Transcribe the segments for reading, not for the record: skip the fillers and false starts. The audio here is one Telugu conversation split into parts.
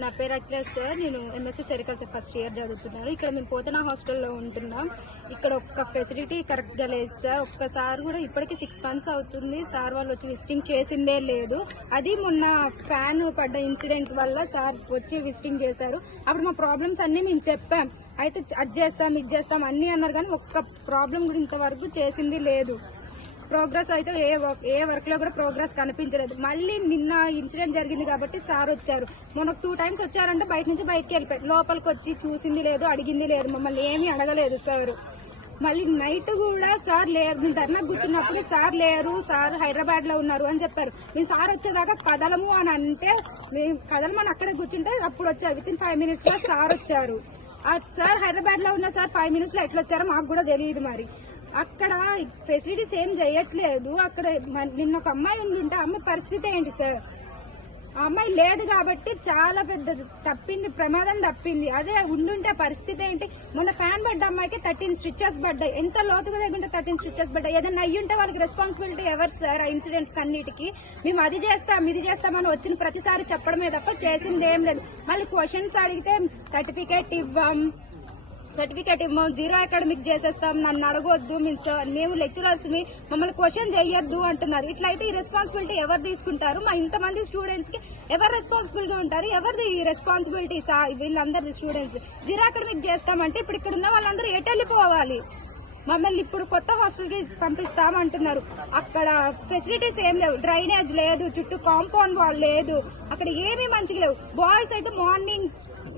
నా పేరు అఖిలేష్ సార్. నేను ఎంఎస్సీ సెరికల్చర్ ఫస్ట్ ఇయర్ చదువుతున్నాను. ఇక్కడ మేము పోతనా హాస్టల్లో ఉంటున్నాం. ఇక్కడ ఒక్క ఫెసిలిటీ కరెక్ట్గా లేదు సార్. ఒక్కసారి కూడా ఇప్పటికీ 6 months అవుతుంది సార్ వాళ్ళు వచ్చి విజిటింగ్ చేసిందే లేదు. అది మొన్న ఫ్యాన్ పడ్డ ఇన్సిడెంట్ వల్ల సార్ వచ్చి విజిటింగ్ చేశారు. అప్పుడు మా ప్రాబ్లమ్స్ అన్నీ మేము చెప్పాం. అయితే అది చేస్తాం ఇది చేస్తాం అన్నీ అన్నారు, కానీ ఒక్క ప్రాబ్లం కూడా ఇంతవరకు చేసింది లేదు. ప్రోగ్రెస్ అయితే ఏ వర్క్ లో కూడా ప్రోగ్రెస్ కనిపించలేదు. మళ్ళీ నిన్న ఇన్సిడెంట్ జరిగింది కాబట్టి సార్ వచ్చారు. మొన్న 2 times వచ్చారంటే బయటికి వెళ్ళిపోయారు. లోపలికి వచ్చి చూసింది లేదు, అడిగింది లేదు, మమ్మల్ని ఏమీ అడగలేదు సార్. మళ్ళీ నైట్ కూడా సార్ లేరు. మేము ధర్నా కూర్చున్నప్పుడు సార్ లేరు, సార్ హైదరాబాద్ లో ఉన్నారు అని చెప్పారు. మేము సార్ వచ్చేదాకా కదలము అని అంటే మేము కదలమని అక్కడే కూర్చుంటే అప్పుడు వచ్చారు. విత్ ఇన్ 5 minutes లో సార్ వచ్చారు. సార్ హైదరాబాద్ లో ఉన్న సార్ 5 minutes లో ఎట్లా వచ్చారో మాకు కూడా తెలియదు. మరి అక్కడ ఫెసిలిటీస్ ఏం చేయట్లేదు. అక్కడ నిన్న ఒక అమ్మాయి ఉండుంటే ఆ అమ్మాయి పరిస్థితి ఏంటి సార్? ఆ అమ్మాయి లేదు కాబట్టి చాలా పెద్ద తప్పింది, ప్రమాదం తప్పింది. అదే ఉండుంటే పరిస్థితి ఏంటి? మొన్న ఫ్యాన్ పడ్డ అమ్మాయికి 13 stitches పడ్డాయి. ఎంత లోతుగా తగ్గుంటే 13 stitches పడ్డాయి. ఏదైనా అయ్యుంటే వాళ్ళకి రెస్పాన్సిబిలిటీ ఎవరు సార్? ఆ ఇన్సిడెంట్స్ అన్నిటికీ మేము అది చేస్తాం ఇది చేస్తామని వచ్చిన ప్రతిసారి చెప్పడమే తప్ప చేసింది ఏం లేదు. మళ్ళీ క్వశ్చన్స్ అడిగితే సర్టిఫికేట్ ఇవ్వం, జీరో అకాడమిక్ చేసేస్తాం, నన్ను అడగొద్దు, మేము లెక్చరర్స్ మమ్మల్ని క్వశ్చన్ చేయొద్దు అంటున్నారు. ఇట్లయితే ఈ రెస్పాన్సిబిలిటీ ఎవరు తీసుకుంటారు? మా ఇంతమంది స్టూడెంట్స్ కి ఎవరు రెస్పాన్సిబుల్ గా ఉంటారు? ఎవరిది ఈ రెస్పాన్సిబిలిటీ? వీళ్ళందరిది స్టూడెంట్స్ జీరో అకాడమిక్ చేస్తామంటే ఇప్పుడు ఇక్కడ ఉన్న వాళ్ళందరూ ఎటు వెళ్ళిపోవాలి? మమ్మల్ని ఇప్పుడు కొత్త హాస్టల్ కి పంపిస్తామంటున్నారు. అక్కడ ఫెసిలిటీస్ ఏం లేవు, డ్రైనేజ్ లేదు, చుట్టూ కాంపౌండ్ వాల్ లేదు, అక్కడ ఏమీ మంచిగా లేవు. బాయ్స్ అయితే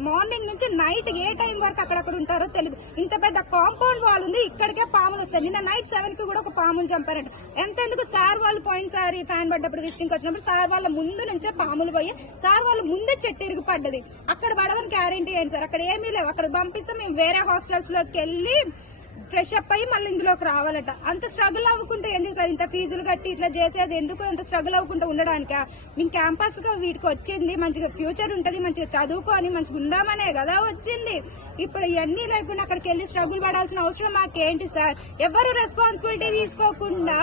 మార్నింగ్ నుంచి నైట్ ఏ టైం వరకు అక్కడక్కడ ఉంటారో తెలియదు. ఇంత పెద్ద కాంపౌండ్ వాల్ ఉంది, ఇక్కడికే పాములు వస్తాయి. నిన్న నైట్ 7 కి కూడా ఒక పాముని చంపారంట. ఎంతెందుకు సార్ వాళ్ళు పోయినసారి ఫ్యాన్ పడ్డప్పుడు విజిటింగ్ వచ్చినప్పుడు సార్ వాళ్ళ ముందు నుంచే పాములు పోయి సార్ వాళ్ళ ముందే చెట్టు ఇరుగు పడ్డది. అక్కడ పడవని గ్యారెంటీ ఏంటి సార్? అక్కడ ఏమీ లేవు. అక్కడ పంపిస్తే మేము వేరే హాస్టల్స్ లోకి వెళ్ళి ఫ్రెష్ అప్ అయ్యి మళ్ళీ ఇందులోకి రావాలట. అంత స్ట్రగుల్ అవ్వకుంటే ఏంటి సార్? ఇంత ఫీజులు కట్టి ఇట్లా చేసేది ఎందుకు? అంత స్ట్రగుల్ అవ్వకుండా ఉండడానికా? మేము క్యాంపస్ గా వీటికి వచ్చింది మంచిగా ఫ్యూచర్ ఉంటది, మంచిగా చదువుకొని మంచిగా ఉందామనే కదా వచ్చింది. ఇప్పుడు ఇవన్నీ లేకుండా అక్కడికి వెళ్ళి స్ట్రగుల్ పడాల్సిన అవసరం మాకేంటి సార్? ఎవరు రెస్పాన్సిబిలిటీ తీసుకోకుండా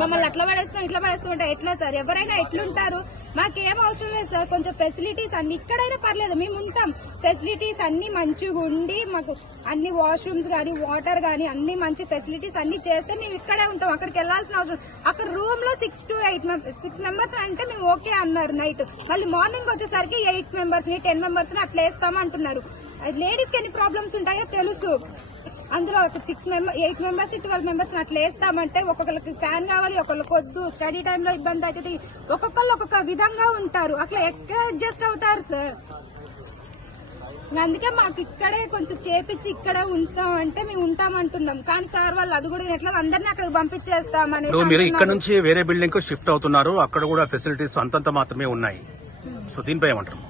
మమ్మల్ని అట్లా పడేస్తాం ఇట్లా పడేస్తాం అంటే ఎట్లా సార్? ఎవరైనా ఎట్లుంటారు? మాకేం అవసరం లేదు సార్. కొంచెం ఫెసిలిటీస్ అన్ని ఇక్కడైనా పర్లేదు, మేము ఉంటాం. ఫెసిలిటీస్ అన్ని మంచిగా ఉండి మాకు అన్ని వాష్రూమ్స్ గానీ వాటర్ గానీ అన్ని మంచి ఫెసిలిటీస్ అన్ని చేస్తే మేము ఇక్కడే ఉంటాం. అక్కడికి వెళ్లాల్సిన అవసరం. అక్కడ రూమ్ లో 6 to 8 members అంటే మేము ఓకే అన్నారు నైట్. మళ్ళీ మార్నింగ్ వచ్చేసరికి 8 members ని 10 members ని అట్లా వేస్తామంటున్నారు. లేడీస్ కి ఎన్ని ప్రాబ్లమ్స్ ఉంటాయో తెలుసు. అందులో ఒక 8 members 12 members అట్లా వేస్తామంటే ఒక్కొక్కరికి ఫ్యాన్ కావాలి, ఒకళ్ళకి వద్దు, స్టడీ టైంలో ఇబ్బంది అవుతుంది. ఒక్కొక్కళ్ళు ఒక్కొక్క విధంగా ఉంటారు. అట్లా ఎక్కడ అడ్జస్ట్ అవుతారు సార్? అందుకే మాకు ఇక్కడే కొంచెం చేపించి ఇక్కడే ఉంచుతామంటే మేము ఉంటామంటున్నాం. కానీ సార్ వాళ్ళు అది కూడా ఎట్లా అందరినీ అక్కడికి పంపించేస్తామని. మీరు ఇక్కడ నుంచి వేరే బిల్డింగ్ కు షిఫ్ట్ అవుతున్నారు, అక్కడ కూడా ఫెసిలిటీస్ అంతంత మాత్రమే ఉన్నాయి. సో దీనిపై ఏమంటారు?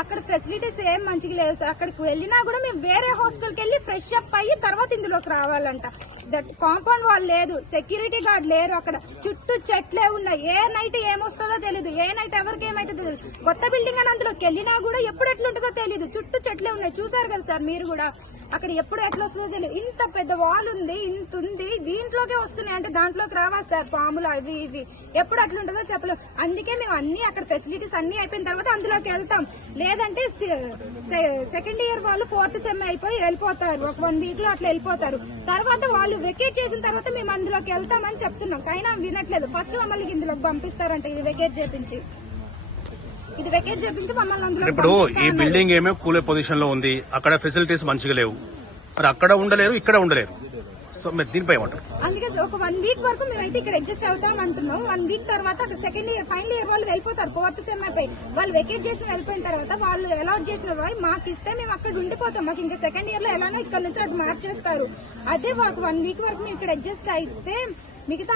అక్కడ ఫెసిలిటీస్ ఏం మంచిగా లేవు సార్. అక్కడికి వెళ్ళినా కూడా మేము వేరే హాస్టల్ కి వెళ్ళి ఫ్రెష్ అప్ అయ్యి తర్వాత ఇందులోకి రావాలంట. దట్ కాంపౌండ్ వాల్ లేదు, సెక్యూరిటీ గార్డ్ లేరు, అక్కడ చుట్టూ చెట్లే ఉన్నాయి. ఏ నైట్ ఏమొస్తుందో తెలీదు, ఏ నైట్ ఎవరికి ఏమైతుందో తెలియదు. కొత్త బిల్డింగ్ అని అందులోకి వెళ్ళినా కూడా ఎప్పుడు ఎట్లుంటుందో తెలియదు. చుట్టూ చెట్లే ఉన్నాయి, చూసారు కదా సార్ మీరు కూడా. అక్కడ ఎప్పుడు ఎట్లా వస్తుందో తెలియదు. ఇంత పెద్ద వాల్ ఉంది, ఇంత ఉంది, దీంట్లోకే వస్తున్నాయి అంటే దాంట్లోకి రావా సార్ పాములు అవి ఇవి? ఎప్పుడు అట్లుంటుందో చెప్పలేము. అందుకే మేము అన్ని అక్కడ ఫెసిలిటీస్ అన్ని అయిపోయిన తర్వాత అందులోకి వెళ్తాం. లేదంటే సెకండ్ ఇయర్ వాళ్ళు 4th sem అయిపోయి వెళ్ళిపోతారు, ఒక 1 week లో అట్లా వెళ్ళిపోతారు. తర్వాత వాళ్ళు వెకేట్ చేసిన తర్వాత మేము అందులోకి వెళ్తామని చెప్తున్నాం. అయినా వినట్లేదు. ఫస్ట్ మమ్మల్ని ఇందులోకి పంపిస్తారంట ఇది వెకేట్ చేపించి మమ్మల్ని అందులో. ఇప్పుడు ఈ బిల్డింగ్ ఏమో కూలే పొజిషన్ లో ఉంది, అక్కడ ఫెసిలిటీస్ మంచిగా లేవు, మరి అక్కడ ఉండలేరు ఇక్కడ ఉండలేరు. సో మీరు దీనిపై ఏమంటారు? అందుకే ఒక 1 week వరకు మేమైతే ఇక్కడ అడ్జస్ట్ అవుతాం అంటున్నాం. 1 week తర్వాత అక్కడ సెకండ్ ఇయర్ ఫైనల్ ఇయర్ వాళ్ళు వెళ్ళిపోతారు. 4th sem అయిపోయి వాళ్ళు వెకేట్ చేసిన వెళ్ళిపోయిన తర్వాత వాళ్ళు అలాట్ చేసిన మాకు ఇస్తే మేము అక్కడ ఉండిపోతాం. మాకు ఇంకా సెకండ్ ఇయర్ లో ఎలానో ఇక్కడ నుంచి అటు మార్చేస్తారు. అదే ఒక 1 week వరకు మేము ఇక్కడ అడ్జస్ట్ అయితే మిగతా